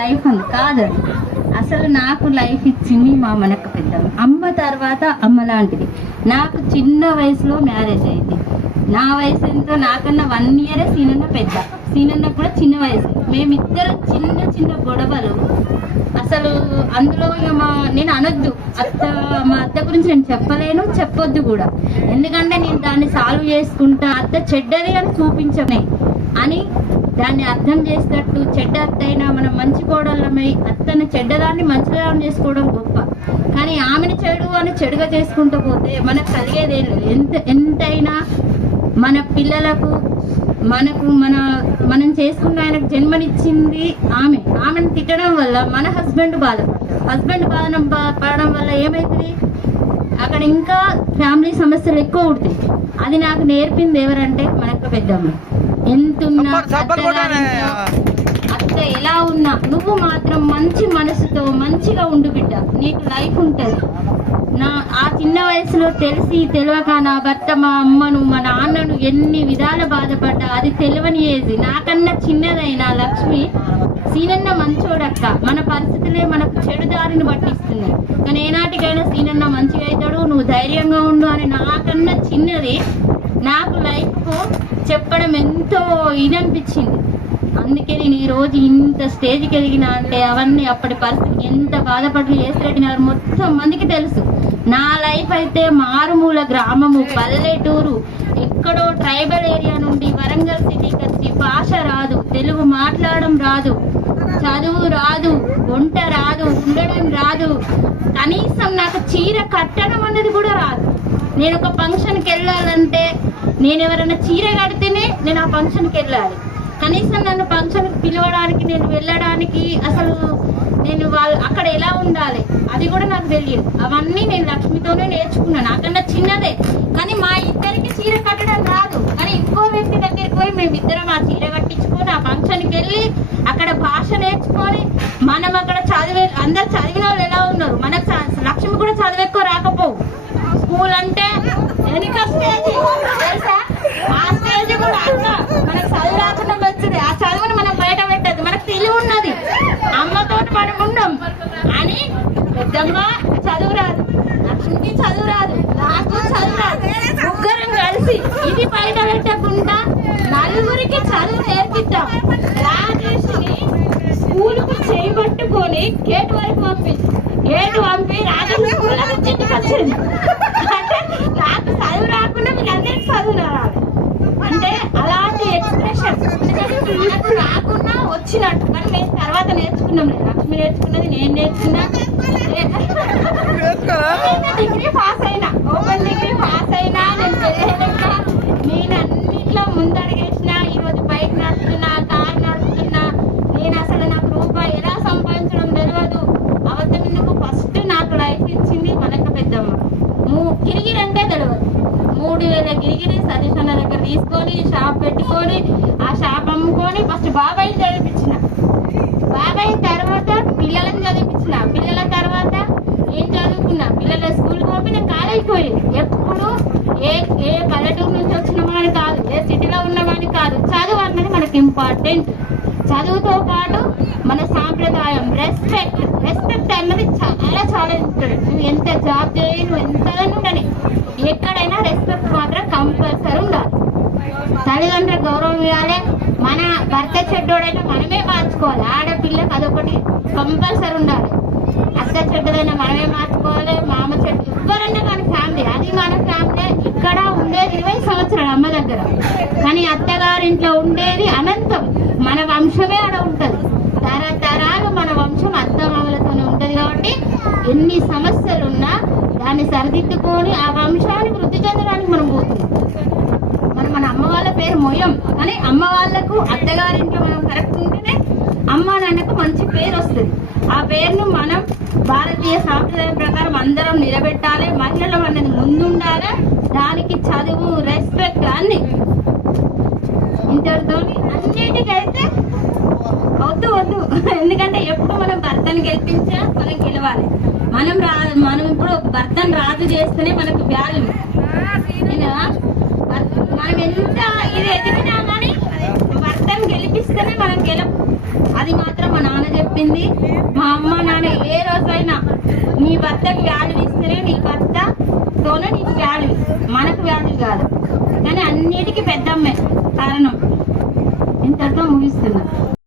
Life అంది కాదు. అసలు నాకు లైఫ్ ఇచ్చింది మా మనక్క పెద్దమ్మ. అమ్మ తర్వాత అమ్మ లాంటిది. నాకు చిన్న వయసులో మ్యారేజ్ అయింది. నా వయసు ఎంతో నాకన్నా 1 year సీనన్న పెద్ద. సీనన్న కూడా చిన్న వయసు. మేమిద్దరం చిన్న చిన్న గొడవలు. అసలు అందులో ఇక నేను అనొద్దు, మా అత్త గురించి నేను చెప్పలేను, చెప్పొద్దు కూడా. ఎందుకంటే నేను దాన్ని సాల్వ్ చేసుకుంటా. అత్త చెడ్డది అని చూపించమే అని దాన్ని అర్థం చేసేటట్టు, చెడ్డ అత్త అయినా మనం మంచి కోడళ్ళమై అత్తని చెడ్డదాన్ని మంచిదాన్ని చేసుకోవడం గొప్ప. కానీ ఆమెను చెడు అని చెడుగా చేసుకుంటూ పోతే మనకు కలిగేదేం లేదు. ఎంతైనా మన పిల్లలకు మనం చేసుకున్న ఆయనకు జన్మనిచ్చింది ఆమెను తిట్టడం వల్ల మన హస్బెండ్ బాధపడడం వల్ల ఏమవుతుంది, అక్కడ ఇంకా ఫ్యామిలీ సమస్యలు ఎక్కువ ఉంటాయి. అది నాకు నేర్పింది ఎవరంటే మనకు పెద్దమ్మ. ఎంతున్నా అత్త ఎలా ఉన్నా నువ్వు మాత్రం మంచి మనసుతో మంచిగా ఉండు బిడ్డ, నీకు లైఫ్ ఉంటుంది. ఆ చిన్న వయసులో తెలియక నా భర్త, మా అమ్మను, మా నాన్నను ఎన్ని విధాల బాధపడ్డా, అది తెలియని ఏజ్. నాకన్నా చిన్నదైనా లక్ష్మి సీనన్న మంచోడక్క. మన పరిస్థితులే మనకు చెడు దారిని పట్టిస్తున్నాయి. కానీ ఏనాటికైనా సీనన్న మంచిగా అవుతాడు, నువ్వు ధైర్యంగా ఉండు అని నాకన్నా చిన్నది నాకు లైఫ్ చెప్పడం ఎంతో ఇది అనిపించింది. అందుకే నేను ఈరోజు ఇంత స్టేజ్కి ఎదిగినా అంటే అవన్నీ అప్పటి పరిస్థితి ఎంత బాధపడి చేసినట్టు మొత్తం మందికి తెలుసు. నా లైఫ్ అయితే మారుమూల గ్రామము, పల్లెటూరు, ఎక్కడో ట్రైబల్ ఏరియా నుండి వరంగల్ సిటీకి వచ్చి భాష రాదు, తెలుగు మాట్లాడడం రాదు, చదువు రాదు, వంట రాదు, ఉండడం రాదు, కనీసం నాకు చీర కట్టడం అనేది కూడా రాదు. నేను ఒక ఫంక్షన్కి వెళ్ళాలంటే నేను ఎవరైనా చీర కడితేనే నేను ఆ ఫంక్షన్కి వెళ్ళాలి. కనీసం నన్ను ఫంక్షన్కి పిలవడానికి, నేను వెళ్ళడానికి అసలు నేను అక్కడ ఎలా ఉండాలి అది కూడా నాకు తెలియదు. అవన్నీ నేను లక్ష్మితోనే నేర్చుకున్నాను. నాకన్నా చిన్నదే కానీ మా ఇద్దరికి చీర కట్టడం రాదు. కానీ ఇంకో వ్యక్తి దగ్గరికి పోయి మేమిద్దరం ఆ చీర కట్టించుకొని ఆ ఫంక్షన్కి వెళ్ళి అక్కడ భాష నేర్చుకొని మనం అక్కడ అందరు చదివిన వాళ్ళు ఎలా ఉన్నారు, మనకు లక్ష్మి కూడా చదువు ఎక్కువ రాకపోవు. స్కూల్ అంటే వెనుక స్టేజ్ తెలుసా, ఆ స్టేజ్ కూడా అక్క మనకు చదువు రాకుండా వచ్చింది. ఆ చదువుని మనం బయట పెట్టద్దు, మనకు తెలివి ఉన్నది, అమ్మతో మనం ఉన్నాం అని. పెద్దమ్మ చదువు రాదు, లక్ష్మికి చదువు రాదు, నాకు చదువు రాదు. ముగ్గురం కలిసి ఇది బయట పెట్టకుండా నలుగురికి చదువు నేర్పిద్దాం. రాజేష్ని స్కూల్కు చేయబట్టుకొని గేట్ వరకు పంపి రాజేష్ స్కూల్ ఇంటికి వచ్చింది. అంటే నాకు చదువు రాకుండా మీకు అందరికి చదువు రావాలి అంటే అలాంటి ఎక్స్ప్రెషన్ నాకు రాకుండా వచ్చినట్టు. కానీ మేము తర్వాత నేర్చుకున్నాం. లక్ష్మి నేర్చుకున్నది, నేను నేర్చుకున్నా. డిగ్రీ పాస్ అయినా, ఓపెన్ డిగ్రీ పాస్ అయినా నేను తెలియక నేను అన్నింటిలో ముందడిగేసిన. ఈరోజు బైక్ నడుపుతున్నా, కార్ నడుపుతున్నా. నేను అసలు నాకు రూపాయి ఎలా సంపాదించడం తెలియదు. అవతలకు ఫస్ట్ నాకు లైఫ్ ఇచ్చింది మనకు పెద్దమ్మ. గిరిగిరి అంటే తెలియదు. 3000 గిరిగిరి సతీష్ అన్న దగ్గర తీసుకొని షాప్ పెట్టుకొని ఆ షాప్ అమ్ముకొని ఫస్ట్ బాబాయిని చదివించిన. బాబాయ్ తర్వాత పిల్లలను చదివించిన. పిల్లల తర్వాత నేను చదువుకున్నా. పిల్లల స్కూల్కి పంపి నేను కాలేజీకి పోయింది. ఎప్పుడు ఏ పల్లెటూరు నుంచి వచ్చినామని కాదు, ఏ సిటీలో ఉన్నామని కాదు, చదువు అన్నది మనకి ఇంపార్టెంట్. చదువుతో పాటు మన సాంప్రదాయం, రెస్పెక్ట్ అన్నది చాలా ఇంపార్టెంట్. నువ్వు ఎంత జాబ్ చేయి, నువ్వు ఎంతగా ఉండని, ఎక్కడైనా రెస్పెక్ట్ మాత్రం కంపల్సరీ ఉండాలి. తల్లిదండ్రుల గౌరవం ఇవ్వాలి. మన భర్త చెడ్డోడైనా మనమే మార్చుకోవాలి. ఆడపిల్లకి అదొకటి కంపల్సరీ ఉండాలి. అత్త చెడ్డదైనా మనమే మార్చుకోవాలి. మామ చెడ్డ ఎవరన్నా కానీ ఫ్యామిలీ, అది మన ఫ్యామిలీ. ఇక్కడ ఉండేది 20 సంవత్సరాలు అమ్మ దగ్గర, కానీ అత్తగారింట్లో ఉండేది అనంతం. మన వంశమే ఆడ ఉంటుంది. తరతరాలు మన వంశం అత్తమామలతోనే ఉంటుంది. కాబట్టి ఎన్ని సమస్యలున్నా దాన్ని సరిదిద్దుకొని ఆ వంశానికి వృద్ధి చెందడానికి మనం పోతున్నాం. మన అమ్మ వాళ్ళ పేరు మొయ్యం, కానీ అమ్మ వాళ్ళకు అత్తగారింట్లో మనం కరెక్ట్ ఉంటేనే అమ్మ నాన్నకు మంచి పేరు వస్తుంది. ఆ పేరును మనం భారతీయ సాంప్రదాయం ప్రకారం అందరం నిలబెట్టాలి. మహిళలు అనేది ముందుండాలి. దానికి చదువు, రెస్పెక్ట్ అన్ని ఇంతటితో అన్నిటికైతే వద్దు. ఎందుకంటే ఎప్పుడు మనం భర్తను గెలిపించా మనం గెలవాలి. మనం ఇప్పుడు భర్తను రాజు చేస్తేనే మనకు వాల్యూ. మనం ఎంత ఇది ఎదిగినా కానీ భర్తను గెలిపిస్తే ఇస్తేనే మనం గెలపు. అది మాత్రం మా నాన్న చెప్పింది. మా అమ్మ నాన్న ఏ రోజైనా నీ భర్తకు వాల్యూ ఇస్తేనే నీ భర్తతోనే నీకు వాల్యూ, మనకు వాల్యూ కాదు. కానీ అన్నిటికీ పెద్దమ్మే.